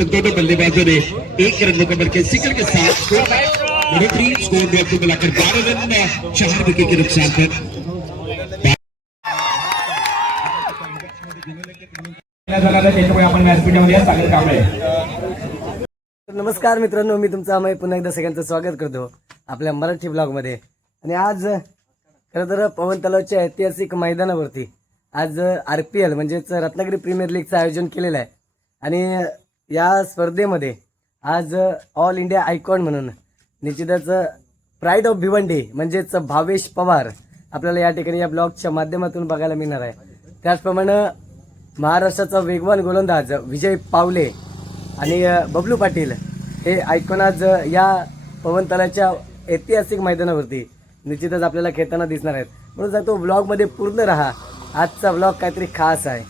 तक दोनों बल्लेबाजों ने एक रन मुकम्मल के सिकल के साथ स्कोर में अपने मिलाकर 12 रन 4 विकेट के नुकसान पर। नमस्कार मित्रांनो, मी तुमचा अमय पुन्हा एकदा सगळ्यांचं स्वागत करतो आपल्या मराठी ब्लॉग मध्ये। आणि आज खरं तर पवन तलावच्या ऐतिहासिक मैदानावरती आज RPL म्हणजेच रत्नागिरी प्रीमियर लीगचं आयोजन केलेलं आहे। आणि या स्पर्धेमध्ये आज ऑल इंडिया आयकॉन म्हणून निश्चितच प्राईड ऑफ भिवंडी म्हणजेच भावेश पवार आपल्याला या ठिकाणी या ब्लॉगच्या माध्यमातून बघायला मिळणार आहे। त्याचप्रमाणे महाराष्ट्राचा वेगवान गोलंदाज विजय पावले आणि बबलू पाटील हे आयकॉन आज या पवन तलावाच्या ऐतिहासिक मैदानावरती निश्चितच आपल्याला खेळताना दिसणार आहेत। म्हणून सांगतो ब्लॉगमध्ये पूर्ण राहा, आजचा ब्लॉग काहीतरी खास आहे।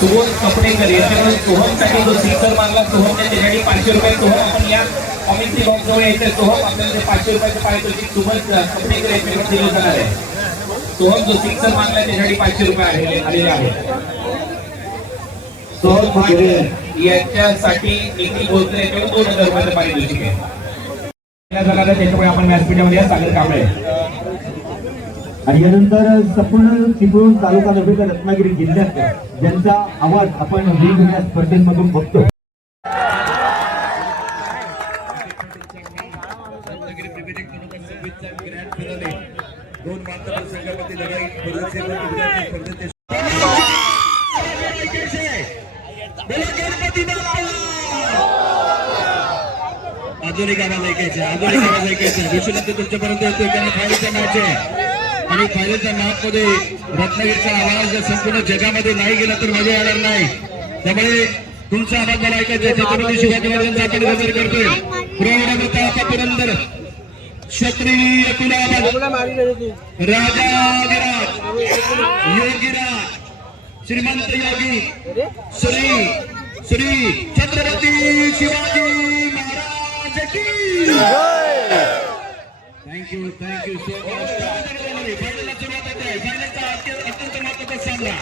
सोहम कपडेकर याच्याकडून सोहमसाठी जो सिक्सर मारला सोहमने त्यासाठी 500 रुपये सोहम आपण या कॉमेंट्री बॉक्स जवळ येते। सोहम आपल्याला 500 रुपयाचं पारितोषिक सुमन कपडेकर याच्याकडे दिलं जाणार आहे। सोहम जो सिक्सर मारला त्यासाठी 500 रुपये आलेले आहेत। सोहम याच्यासाठी निखिल भोसले याच्याकडून 2000 रुपयाचं पारितोषिक आहे। त्याच्यामुळे आपण व्यासपीठामध्ये सागर कांबळे आणि यानंतर संपूर्ण चिपळूण तालुका नव्हे तर रत्नागिरी जिल्ह्यात ज्यांचा आवाज आपण वेगवेगळ्या स्पर्धेमधून बघतो। आधुनिक आवाज ऐकायचा विश्वनाथ तुमच्यापर्यंत येतोय कारण फायनलचा मॅच आहे आणि फायनलच्या मॅच मध्ये रत्नागिरीचा आवाज संपूर्ण जगामध्ये नाही गेला तर मजा येणार नाही। त्यामुळे तुमचा आवाज मला ऐकायचा आहे। छत्रपती शिवाजी महाराजांचा आपण गजर करतोय। प्रौढ पुरंदर क्षत्रिय कुलावत राजा योगीराज श्रीमंत योगी श्री छत्रपती शिवाजी महाराज की थँक्यू सो मच। फायनलला सुरुवात होते, फायनलचा अत्यंत महत्त्वाचा सामना।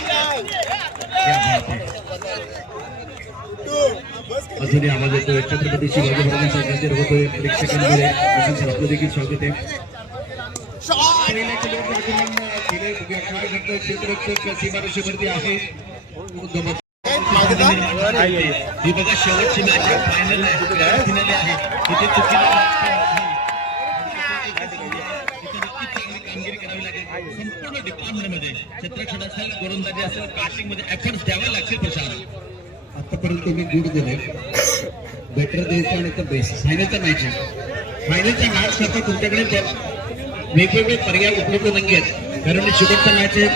अजूनही आवाज येतोय छत्रपती शिवाजी महाराजांचा गजर होतोय। प्रेक्षकांमध्ये आपलं देखील स्वागत आहे। सीमारेषेवरती आहे ही बघा शेवटची मॅच आहे, फायनल आहे, तिथे कामगिरी करावी लागेल। संपूर्ण डिपार्टमेंटमध्ये क्षेत्ररक्षण असेल, गोलंदाजी असेल, बॅटिंग मध्ये एफर्ट्स द्यावे लागतील। प्रशांत आतापर्यंत मी गुड दिले, बेटर द्यायचं आणि तर बेस्ट। फायनलचा मॅच आहे, फायनलच्या मॅच करता तुमच्याकडे वेगवेगळे पर्याय उपलब्ध नाही आहेत कारण शेवटचा मॅच आहे।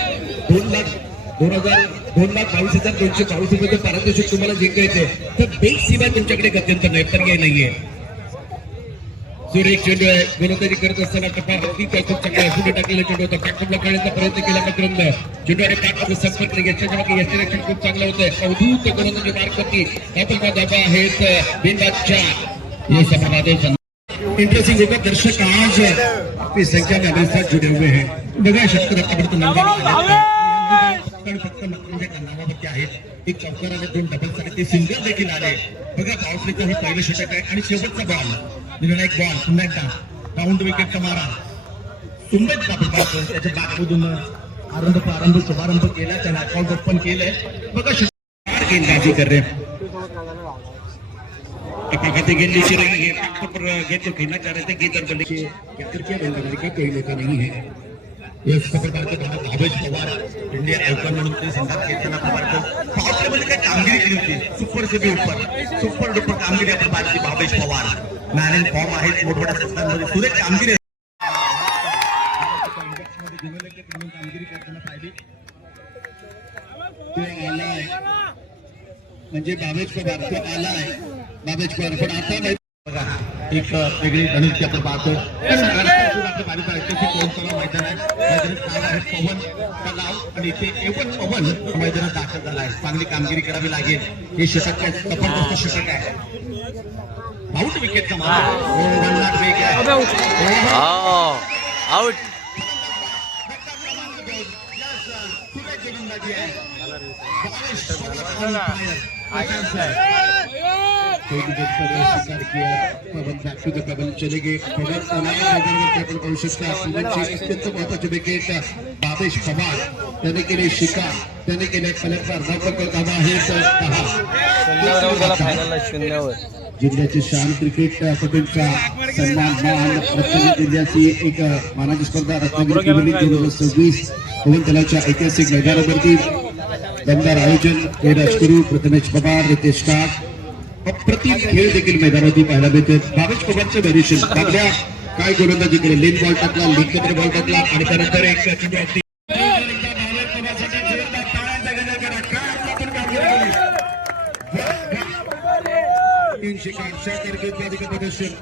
2,22,222 रुपये पारितोषिक तुम्हाला जिंकायचे तर बेस सीमा तुमच्याकडे गत्यंतर नाही, पर्याय नाहीये। सुरेख चेंडू आहे, गोलंदाजी करत असताना टप्पा अगदी खूप चांगला पुढे टाकलेला चेंडू होता। पॅकअपला खेळण्याचा प्रयत्न केला मात्र चेंडू आणि पॅकअपचा संपर्क नाही। याच्या मागे यष्टी रक्षण खूप चांगलं होतं। अवधूत गोलंदाजी मार्क करते धाबा आहेत बिनबादच्या ये समावेश इंटरेस्टिंग होगा। दर्शक आज काफी संख्या में हमारे साथ जुड़े हुए हैं। बघा शतक फक्त म्हणजे नावावरती आहेत। एक चौकार आणि 2 डबल्स आणि ते सिंगल देखील आले। बघा पावसाचं हे पहिलं षटक आहे आणि शेवटचा बॉल निर्णायक बॉल पुन्हा एकदा राऊंड विकेटचा मारा सुंदर त्याच्या बॅटमधून आरंभ शुभारंभ केला, त्याला अकाउंट ओपन केलंय। बघा गेंदबाजी कर रहे गेंद नीचे रही है, गेंद को खेलना चाह रहे थे, गेंद बल्ले का कोई मौका नहीं है। भावेश पवार इंडिया आयकॉन म्हणून ते संघात घेताना काय कामगिरी केली होती। सुपर से भी सुपर डुपर कामगिरी आपण पाहिली। Bhavesh Pawar man in form आहेत, मोठमोठ्या संस्थांमध्ये सुरेख कामगिरी करताना पाहिली। म्हणजे भावेश पवार तो आला आहे, भावेश पवार पण आता एक वेगळी गणित आपण पाहतो। मैदान आहे पवन तलाव आणि इथे एवन पवन मैदानात दाखल झाला आहे। चांगली कामगिरी करावी लागेल। हे षटक जबरदस्त षटक आहे। आउट विकेटचा मारा, आउट हमला किया है। बारिश on fire। कोई भी शिकार किया, Pawan back to the pebble चले गए। पवन आपण पाहू शकता पवनची अत्यंत महत्वाची विकेट बाबेश पवार त्याने केले शिकार, त्याने केले फलकदार धावपळ धावा आहे तर 10 जिल्ह्याचे शान क्रिकेटपटूंचा सन्मान मान रत्नागिरी जिल्ह्याची एक मानाची स्पर्धा रत्नागिरी प्रीमियर लीग 2026 पवन तलावच्या ऐतिहासिक मैदानावरती दमदार आयोजन हे राजगुरू प्रथमेश पवार रितेश टाक अप्रतिम खेळ देखील मैदानावरती पाहायला मिळते। बाबेश पवारचं व्हेरिएशन चांगल्या काय गोलंदाजी केली, लेन बॉल टाकला, लेग बॉल टाकला आणि त्यानंतर एक चेंडू अगदी तीन शिकार शातिर गेंदबाजी का प्रदर्शन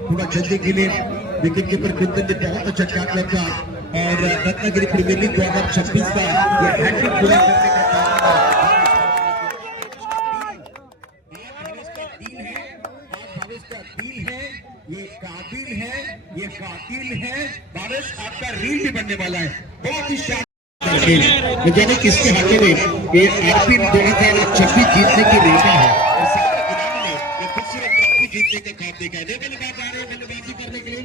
थोड़ा जल्दी के लिए विकेट कीपर कुंदन ने बहुत अच्छा शॉट लगा और रत्नागिरी प्रीमियर लीग 2026 का ये हैट्रिक पूरा करने का डील है। ये काबिल है, ये कातिल है। बारिश आपका रील भी बनने वाला है। बहुत ही शानदार जाने किसके हाथों में ये आरपीएल 2026 जीतने की रेखा है और सारे खिलाड़ियों ने ये खूबसूरत ट्रॉफी जीतने के ख्वाब देखा है। बल्लेबाज आ रहे हैं बल्लेबाजी करने के लिए।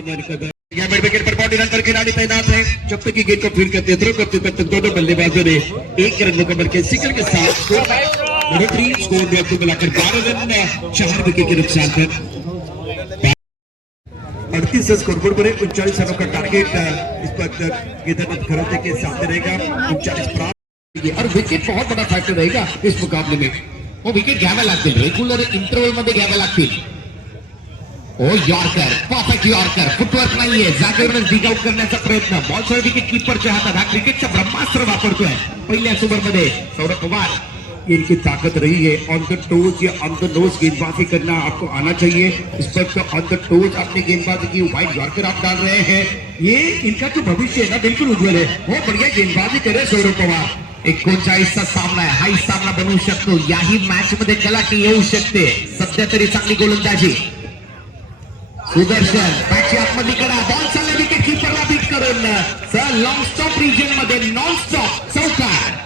अमर कदर या मिड विकेट पर बाउंड्री रन पर खिलाड़ी तैनात है। जब तक की गेंद को फील्ड करते थ्रो करते तब तक दोनों बल्लेबाजों ने एक रन मुकम्मल किया। सिकर के साथ स्कोर में आपको मिलाकर 12 रन 4 विकेट के नुकसान पर 38 स्कोरबोर्ड पर 39 रनों का टारगेट इस पर केदारनाथ खरोते के सामने रहेगा। 39 प्राप्त और विकेट बहुत बड़ा फैक्टर रहेगा इस मुकाबले में। वो विकेट घ्यावे लागतील, रेग्युलर इंटरवल मध्ये घ्यावे लागतील। ओ यॉर्कर, परफेक्ट यॉर्कर, फुटवर्क नाहीये, जागेवरच डिग आउट करण्याचा प्रयत्न, बॉल सर विकेट कीपरच्या हातात हा क्रिकेटचा ब्रह्मास्त्र वापरतोय। पहिल्या ओव्हरमध्ये सौरभ पवार इनकी ताकत रही है ऑन द टोज या ऑन द नोज गेंदबाजी करना आपको आना चाहिए। इस पर ऑन द टोज अपनी गेंदबाजी की वाइड यॉर्कर आप डाल रहे हैं, ये इनका जो भविष्य है ना बिल्कुल उज्ज्वल है। वो बढ़िया गेंदबाजी करे सौरभ पवार। 39चा सामना आहे, हाही सामना बनवू शकतो, याही मॅच मध्ये कलाटी येऊ शकते। सध्या तरी चांगली गोलंदाजी सुदर्शन बॅटची आतमध्ये करा, बॉल चालला विकेट कीपरला बीट करून सर लॉंग स्टॉप रिजन मध्ये नॉन स्टॉप चौकार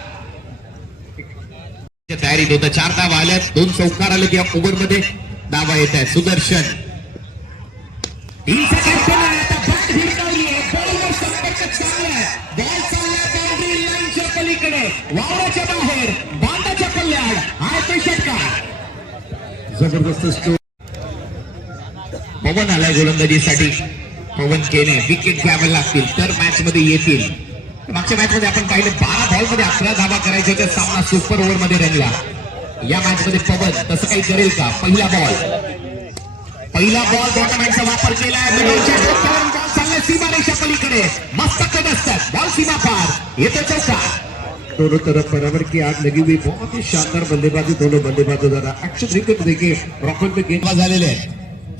तयारीत होतं। 4 धावा आल्यात, 2 चौकार आले या ओव्हर मध्ये धावा येत आहे। सुदर्शन पलीकडे वावराच्या बाहेर बांधाच्या पल्ल्यात हा ते षटकार जबरदस्त। पवन आलाय गोलंदाजीसाठी, पवन केले विकेट घ्यावे लागतील तर मॅच मध्ये येतील। मागच्या मॅच मध्ये आपण पाहिलं 12 बॉल मध्ये 11 धावा करायच्या होत्या, सामना सुपर ओव्हर मध्ये रंगला। या मॅच मध्ये पवन तसं काही करेल का? पहिला बॉल बॉटमॅनचा वापर केलाय, चांगल्या सीमारेषा पलीकडे मस्त असतात, बॉल सीमा पार येतो चौकार। दोनों तरफ बराबर की आग लगी हुई, बहुत ही शानदार बल्लेबाजी दोनों बल्लेबाजों द्वारा। एक्शन क्रिकेट देखिए रॉकेट में गेंदबाज झालेले आहेत।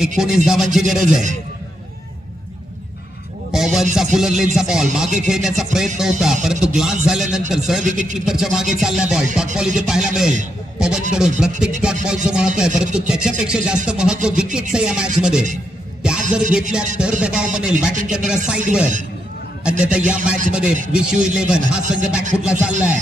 19 धावांची गरज आहे। पवनचा फुलर लेनचा बॉल मागे खेळण्याचा प्रयत्न होता, परंतु ग्लान्स झाल्यानंतर सरळ विकेट कीपरच्या मागे चाललाय बॉल। डॉट बॉल इथे पाहायला मिळेल पवन कडून। प्रत्येक डॉट बॉलचं महत्व आहे, परंतु त्याच्यापेक्षा जास्त महत्व विकेटचं या मॅच मध्ये। त्या जर घेतल्या तर दबाव बनेल बॅटिंग करणाऱ्या साईडवर, अन्यथा या मॅच मध्ये विश्व 11 हा संघ बॅकफुटला चाललाय।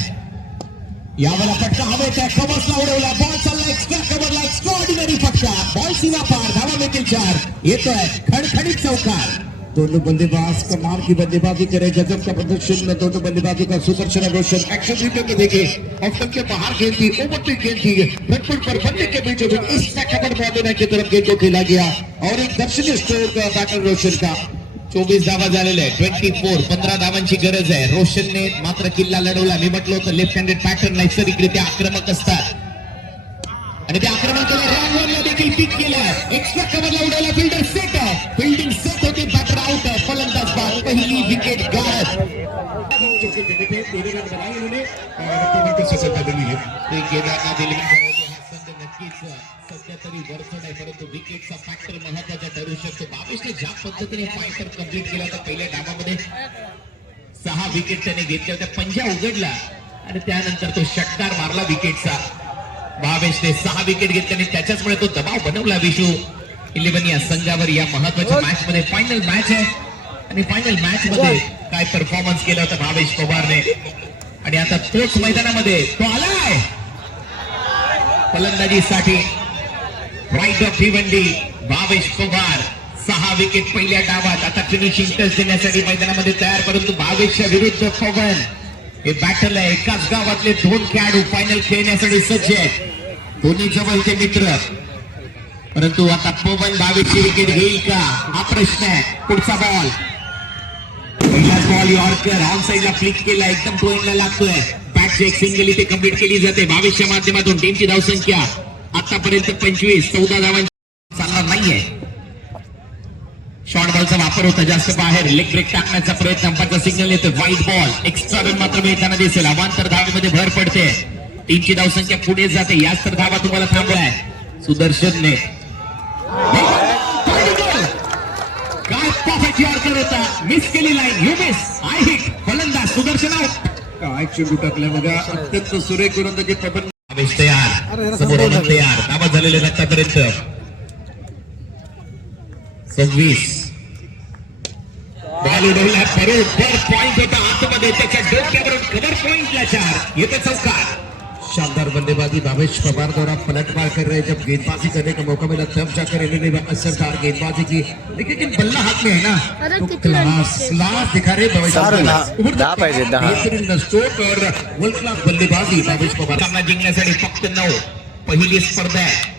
यावेळेला फटका हवेत आहे, कव्हर्सला उडवला, बॉल चालला एक्स्ट्रा कव्हरला, एक्स्ट्राऑर्डिनरी फटका, बॉल सीमा पार, धावा मिळतील 4, येतोय खडखडीत चौकार। दोनों बल्लेबाज कमाल की बल्लेबाजी करे, गजब का प्रदर्शन दोनों बल्लेबाजों का। सुदर्शन रोशन एक्शन क्रिकेट में देखे ऑप्शन के बाहर खेलती ओवरटेक खेलती फ्रंट फुट पर बल्ले के बीच इस कवर बॉलर की तरफ गेंद को खेला गया और एक दर्शनीय स्ट्रोक बैटर रोशन का। 24 धावा झालेले आहे, 24 15 धावांची गरज आहे। रोशनने मात्र किल्ला लढवला। मी म्हटलं होतं लेफ्ट हँडेड पॅटर्न नैसर्गिकरित्या आक्रमक असतात आणि त्या आक्रमकाला रॉंगवरला देखील पिक केलं। एक्स्ट्रा कव्हरला उडवला, फिल्डर सेट आहे, फिल्डिंग सेट होती, बॅटर आउट आहे, फलंदाज बाद, पहिली विकेट गायब। नक्कीच सध्या तरी वरचढ आहे, परंतु विकेटचा फॅक्टर महत्वाचा ठरू शकतो। बाबेशने ज्या पद्धतीने फायटर कंप्लीट केला तर पहिल्या डावामध्ये 6 विकेट त्याने घेतल्या होत्या, पंजा उघडला आणि त्यानंतर तो षटकार मारला विकेटचा। भावेशने 6 विकेट घेतल्याने त्याच्याचमुळे तो दबाव बनवला विशू 11 या संघावर. या महत्वाच्या मॅच मध्ये फायनल मॅच आहे आणि फायनल मॅच मध्ये काय परफॉर्मन्स केला होता भावेश पवारने. आणि आता तोच मैदानामध्ये तो आलाय फलंदाजीसाठी. Right of Bhiwandi Bhavesh Pawar 6 wicket पहिल्या डावात. आता फिनिशिंग टच देण्यासाठी मैदानामध्ये तयार, परंतु भावेशच्या विरुद्ध पवन हे बॅटल आहे. एकाच गावातले 2 खेळाडू फायनल खेळण्यासाठी सज्ज आहेत. दोन्ही जवळचे मित्र, परंतु आता पवन भावेशची विकेट घेईल का हा प्रश्न आहे. पुढचा बॉल, पहिलाच बॉल यॉर्कर ऑन साईडला फ्लिक केला, एकदम टोईंगला लागतोय. बॅटची एक सिंगल इथे कंप्लीट केली जाते भावेशच्या माध्यमातून. टीमची धावसंख्या आतापर्यंत 25, 14 धावांची चालणार नाहीये. शॉर्ट बॉलचा वापर होता जास्त बाहेर. लेग ब्रेक टाकण्याचा प्रयत्न, अंपायरचा सिग्नल येतो. व्हाईट बॉल, एक्स्ट्रा रन मात्र मिळताना दिसेल. अवांतर धावेमध्ये भर पडते. टीमची धावसंख्या पुढे जाते. याच तर धावा तुम्हाला थांबलाय सुदर्शनने. काय परफेक्ट यॉर्कर होता, मिस केली line. You miss, I hit. फलंदाज सुदर्शन आउट. काय चेंडू टाकला बघा, अत्यंत सुरेख गोलंदाजी पवन. भावेश तयार, समोर आनंद तयार. धावा झालेले आतापर्यंत 26. बॉल उडवला बरोबर पॉइंट होता आतमध्ये. त्याच्या डोक्यावरून कव्हर पॉइंटला 4 येते चौकार. शानदार बल्लेबाजी भावेश पवार द्वारा पलटवार कर रहे, जब गेंदबाजी करने का मौका मिला तब जाकर इन्होंने असरदार गेंदबाजी की. लेकिन बल्ला हाथ में है ना, तो क्लास दिखा रहे भावेश बेहतरीन स्ट्रोक और वर्ल्ड क्लास बल्लेबाजी भावेश पवार. सामना जिंकण्यासाठी फक्त 9. पहिली स्पर्धा आहे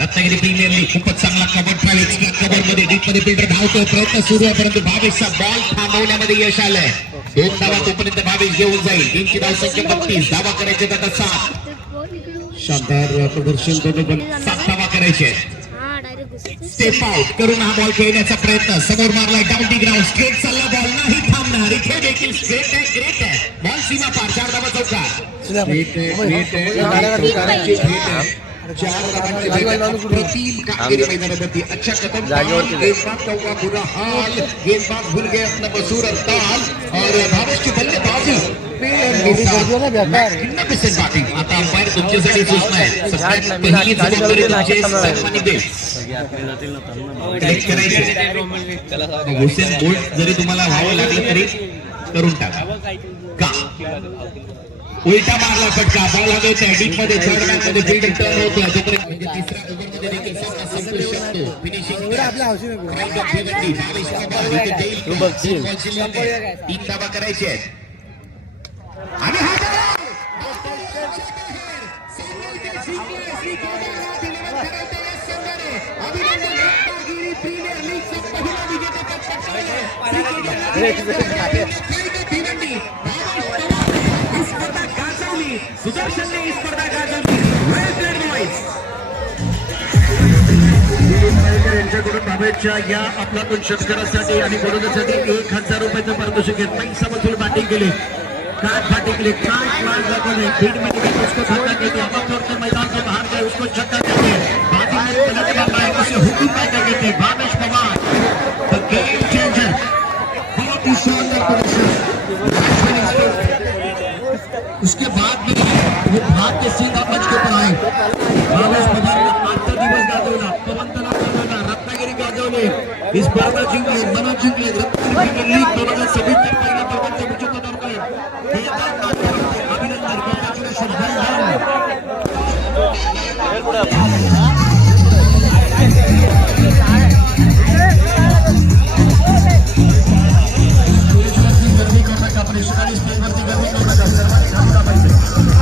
रत्नागिरी प्रीमियर लीग. खूपच चांगला कव्हर ट्राय. एक्स्ट्रा कव्हर मध्ये डीप मध्ये फिल्डर धावतोय, प्रयत्न सुरू आहे, परंतु भावेशचा बॉल थांबवण्यामध्ये यश आलंय. 2 धावा तोपर्यंत भावेश घेऊन जाईल. टीमची धावसंख्या 32, धावा करायचे आता 7. शानदार प्रदर्शन दोनों बल. 7 धावा करायचे. स्टेप आउट करून हा बॉल खेळण्याचा प्रयत्न. समोर मारलाय, डाऊन दी ग्राउंड, स्ट्रेट चालला बॉल, नाही थांबणार. इथे देखील स्ट्रेट आहे, ग्रेट आहे. बॉल सीमा पार, 4 धावा चौकार. अप्रतिम कामगिरी मैदानावरती. अच्छा कदम, गेंदबाज का हुआ बुरा हाल. गेंदबाज भूल गए अपना मशहूर अंदाज और भावेश की बल्लेबाजी आता अंपायर तुमच्यासाठी सूचना आहे. सगळ्यात पहिली जबाबदारी तुमची सन्मानित देश हुसेन बोल्ट जरी तुम्हाला व्हावं लागलं तरी करून टाका. का उलटा मारला फटका, बॉल हवेत आहे. डीप मध्ये थर्ड मॅच मध्ये फील्ड टर्न होतोय. तोपर्यंत म्हणजे तिसऱ्या ओव्हरमध्ये देखील सामना संपू शकतो. फिनिशिंग 3 धावा करायचे आहेत. आणि हा सुदर्शनने ही स्पर्धा गाजवली. वेल प्लेड बॉयज. यांच्याकडून भावेशच्या या आपल्याकडून षटकारासाठी आणि बरोबरसाठी 1000 रुपयाचं पारितोषिक घेत पैसा वसूल बॅटिंग केली. काय बॅटिंग केली, काय क्लास दाखवले. फील्ड में उसको धक्का देते, हवा छोड़कर मैदान से बाहर गए, उसको छक्का देते, बाजी में पलट मारना है, उसे हुकुम पैदा देते. Bhavesh Pawar the game changer. बहुत ही शानदार प्रदर्शन. उसके बाद भी वो भाग के सीधा मंच के ऊपर आए. भावेश पवार ने 8 दिवस गाजवला, पवन तलाव गाजवला, रत्नागिरी गाजवले, ही स्पर्धा जिंकली, मन जिंकले. रत्नागिरी लीग 2026 पहिला क्रमांक विजेता ठरले. अभिनंदन, कॉंग्रॅच्युलेशन, वेल डन.